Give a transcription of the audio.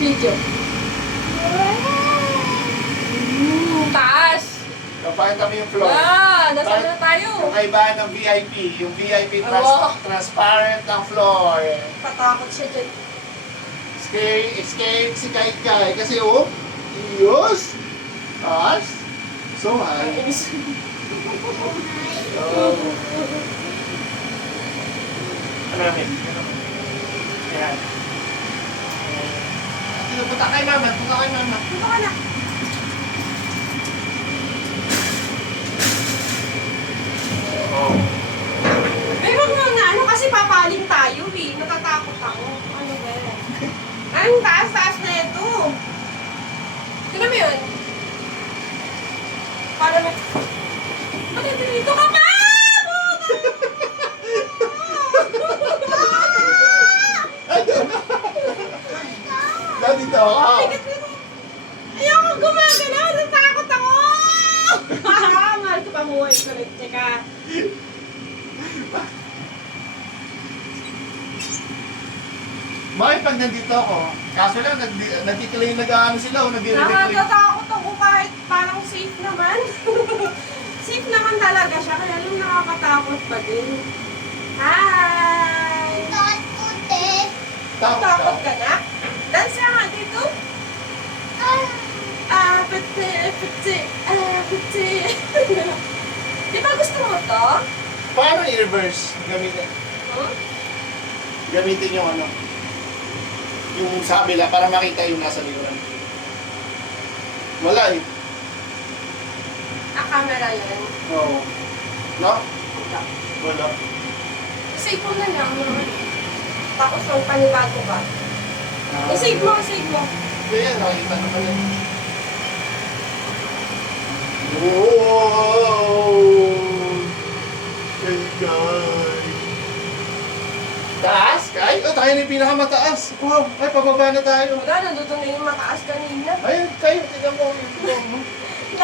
Video. Taas. Kapakita mo yung floor. Nasaan na tayo? Yung kaibahan ng VIP. Yung VIP Wow. transparent ang floor. Patakot siya dyan. Escape si Kai. Kasi Diyos! Taas. So high. Ano namin? Ayan. Punta kay mama. Punta ka na. Oh. Pero nga ano kasi papaling tayo eh. Natatakot ako. Ano ba? Ang taas-taas na ito. Tignan mo yun. Para na... Bakit dito ka pa? Nandito ako. Ayoko gumagalaw. Natatakot ako. Mahal ko pa buhay ko rin. Teka. Bakit pag nandito ako, kaso lang nagkiklaim nag-ano sila o nag-reclaim. Nakakatakot ako kahit parang safe naman. Safe naman talaga siya, kaya lang nakakatakot pa din. Hi! Takot ka na? Dance nga dito. Pati. Di ba gusto mo to? Paano i-reverse? Gamitin. Huh? Gamitin yung ano. Yung sa kabila para makita yung nasa likuran. Wala eh. Camera yan. Oo. No? Wala. Save mo na lang. Tapos ang panibago ka. I-save mo. Kaya nakita na pala. Wow! Hey guys! Taas? Kay? Oh, tayo na yung pinakamataas. Wow! Ay, pababa na tayo. Wala, nandun na yung mataas kanina. Ayun, kayo. Tignan mo.